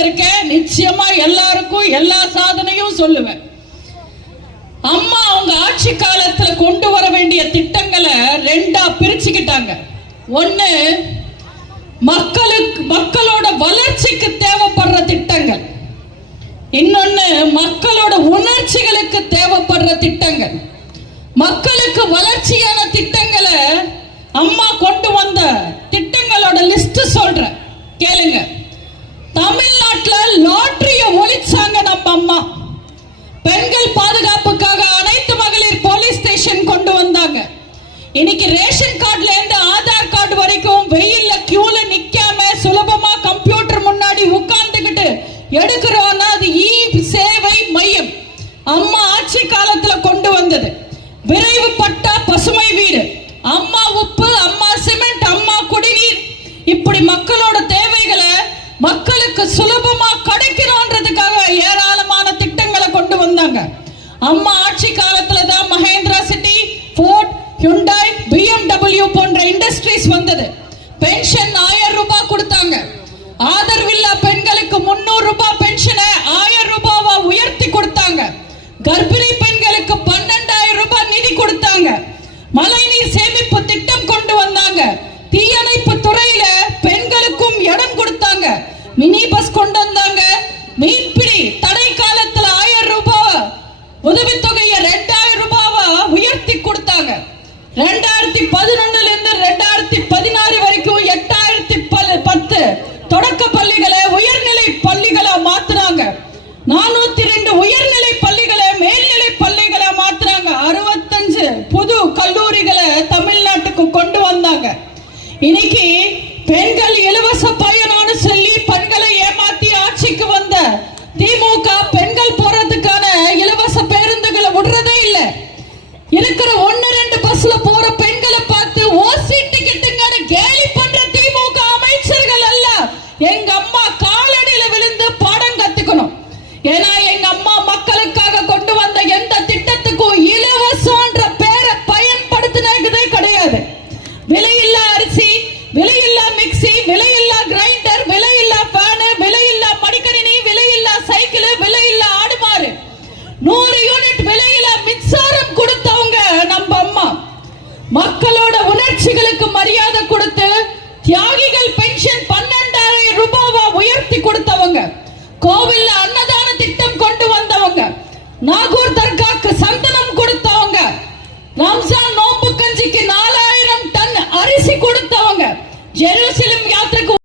வந்திருக்கேன். நிச்சயமா எல்லாருக்கும் எல்லா சாதனையும் சொல்லுவேன். அம்மா அவங்க ஆட்சி காலத்துல கொண்டு வர வேண்டிய திட்டங்களை ரெண்டா பிரிச்சுக்கிட்டாங்க. ஒண்ணு மக்களோட வளர்ச்சிக்கு தேவைப்படுற திட்டங்கள், இன்னொன்னு மக்களோட உணர்ச்சிகளுக்கு தேவைப்படுற திட்டங்கள். மக்களுக்கு வளர்ச்சியான திட்டங்களை அம்மா கொண்டு வந்த திட்டங்களோட லிஸ்ட் சொல்றேன், கேளுங்க. தமிழ்நாட்டில் லாட்டரிய ஒழிச்சாங்க நம்ம அம்மா. பெண்கள் பாதுகாப்புக்காக அனைத்து மகளிர் போலீஸ் ஸ்டேஷன் கொண்டு வந்தாங்க. இன்னைக்கு ரேஷன் கார்டுல இருந்து ஆதார் கார்டு வரைக்கும் வெயில்ல கியூல நிக்காம சுலபமா கம்ப்யூட்டர் முன்னாடி உட்கார்ந்துகிட்டு எடுக்கிறோம்னா அது சேவை மையம் அம்மா ஆட்சி காலத்துல கொண்டு வந்தது. விரைவு பட்டா, பசுமை வீடு, அம்மா உப்பு, அம்மா சிமெண்ட், அம்மா குடிநீர், இப்படி மக்களோட தேவைகளை மக்களுக்கு சுலபமா கிடைக்கணும்ன்றதுக்காக ஏராளமான திட்டங்களை கொண்டு வந்தாங்க. அம்மா ஆட்சி காலத்துல தான் Mahindra city, Ford, Hyundai, BMW போன்ற இண்டஸ்ட்ரீஸ் வந்தது. பென்ஷன் 1000 ரூபாய் கொடுத்தாங்க. ஆதரவில்லா பெண்களுக்கு 300 ரூபாய் பென்ஷனை 1000 ரூபாவா உயர்த்தி கொடுத்தாங்க. கர்ப்பிணி பெண்களுக்கு 12,000 ரூபாய் நிதி கொடுத்தாங்க. மழைநீர் சேமிப்பு திட்டம் கொண்டு வந்தாங்க. தீயணைப்பு துறையில பெண்களுக்கும் இடம் கொடுத்தாங்க. மினி பஸ் கொண்டு வந்தாங்க. மீன்பிடி தடை காலத்துல 1000 ரூபாய் உதவித்தொகையை 2000 ரூபாவா உயர்த்தி கொடுத்தாங்க. 2011 இருந்து 2016 வரைக்கும் 8010 தொடக்க பள்ளிகளை உயர்நிலை பள்ளிகளா மாத்தினாங்க. 402 உயர்நிலை பள்ளிகளை மேல்நிலை பள்ளிகளா மாத்தினாங்க. 65 புது கல்லூரிகளை தமிழ்நாட்டுக்கு கொண்டு வந்தாங்க. இன்னைக்கு பெண்கள் இலவச பயணம்